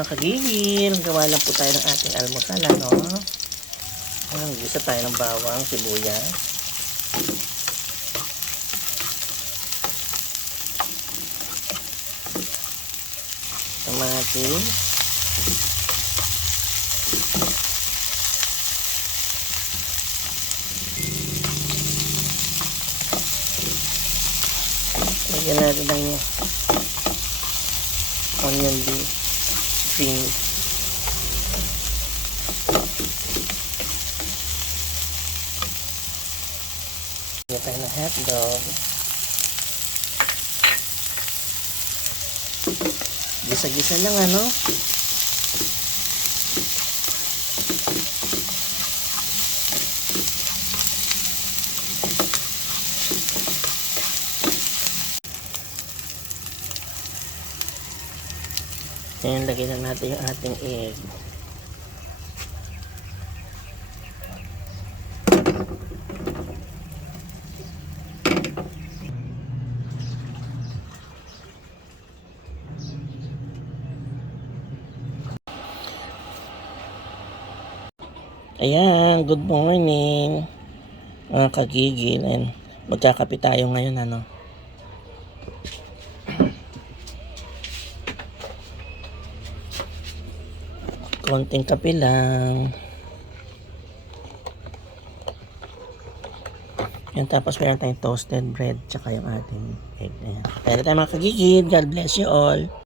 mga kagihil. Gawa lang po tayo ng ating almusal, ano? Ayan, gisa tayo ng bawang, sibuyas. Kamatis. Lagyan natin ng onion beef. 16. Get tayo ng hotdog. Gisa-gisa lang ano. Ayan, lagyan na natin yung ating egg. Ayan, good morning. Mga kagigil. Ayan, magkakape tayo ngayon, ano. Konting kape lang. Yan, tapos meron tayong toasted bread tsaka yung ating egg. Ayan. Na tayo mga kagigil. God bless you all.